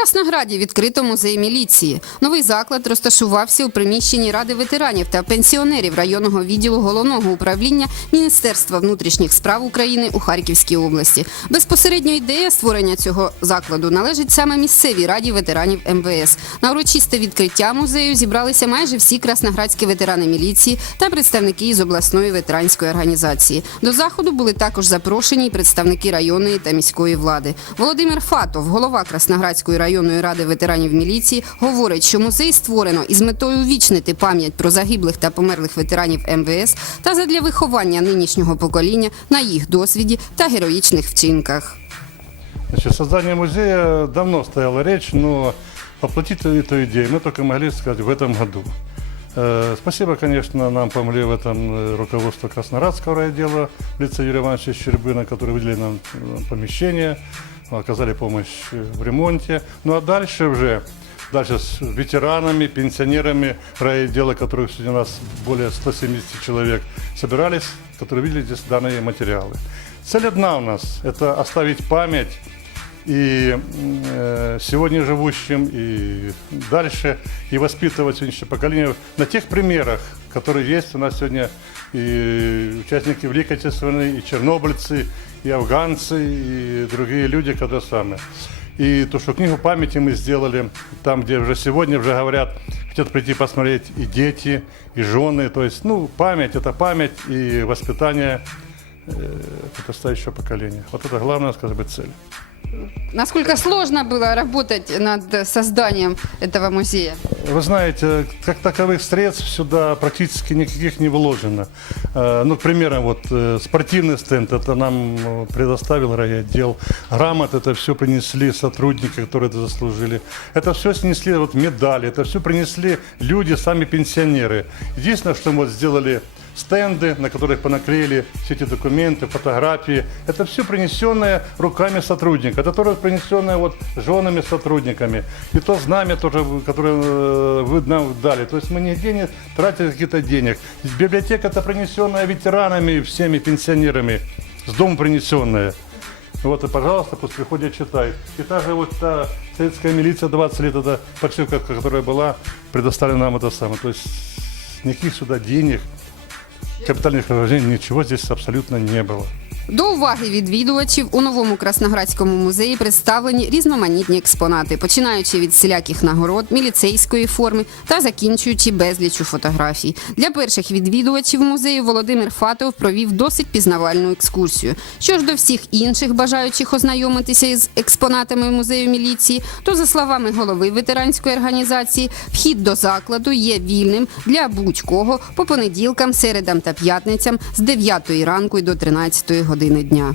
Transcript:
Краснограді відкрито музей міліції. Новий заклад розташувався у приміщенні Ради ветеранів та пенсіонерів районного відділу головного управління Міністерства внутрішніх справ України у Харківській області. Безпосередньо ідея створення цього закладу належить саме місцевій раді ветеранів МВС. На урочисте відкриття музею зібралися майже всі красноградські ветерани міліції та представники із обласної ветеранської організації. До заходу були також запрошені й представники районної та міської влади. Володимир Фатов, голова Красноградської районної ради ветеранів міліції, говорить, що музей створено із метою увічнити пам'ять про загиблих та померлих ветеранів МВС та задля виховання нинішнього покоління на їх досвіді та героїчних вчинках. Значит, создание музея давно стояла речь, но воплотить эту идею мы только могли сказать в этом году. Э, Спасибо, конечно, нам помогли в этом э, руководство Краснодарского райотдела в лице Юрия Ивановича Щербина, который выделили нам э, помещение, оказали помощь э, в ремонте. Ну а дальше уже, дальше с ветеранами, пенсионерами райотдела, которых сегодня у нас более 170 человек, собирались, которые видели здесь данные материалы. Цель одна у нас – это оставить память и э, сегодня живущим, и дальше, и воспитывать сегодняшнее поколение на тех примерах, которые есть у нас сегодня, и участники Великой Отечественной и чернобыльцы, и афганцы, и другие люди, когда самые. И то, что книгу памяти мы сделали, там, где уже сегодня уже говорят, хотят прийти посмотреть и дети, и жены. То есть, ну, память – это память и воспитание э, подрастающего поколения. Вот это главная, скажем цель. Насколько сложно было работать над созданием этого музея? Вы знаете, как таковых средств сюда практически никаких не вложено. Э, Ну, к примеру, вот э, спортивный стенд, это нам э, предоставил райотдел. Грамот, это все принесли сотрудники, которые это заслужили. Это все снесли вот медали, это все принесли люди, сами пенсионеры. Единственное, что мы вот сделали стенды, на которых понаклеили все эти документы, фотографии. Это все принесенное руками сотрудника, это тоже принесенное вот женами сотрудниками. И то знамя тоже, которое вы нам дали. То есть мы нигде не тратили каких-то денег. Библиотека это принесенная ветеранами, всеми пенсионерами, с дома принесенная. Вот, и, пожалуйста, пусть приходят, читают. И та же вот та советская милиция 20 лет, это подшивка, которая была предоставлена нам это самое. То есть никаких сюда денег, капитальных вложений, ничего здесь абсолютно не было. До уваги відвідувачів у новому красноградському музеї представлені різноманітні експонати, починаючи від всіляких нагород, міліцейської форми та закінчуючи безлічу фотографій. Для перших відвідувачів музею Володимир Фатов провів досить пізнавальну екскурсію. Що ж до всіх інших бажаючих ознайомитися із експонатами музею міліції, то за словами голови ветеранської організації, вхід до закладу є вільним для будь-кого по понеділкам, середам та п'ятницям з 9 ранку і до 13 години дня.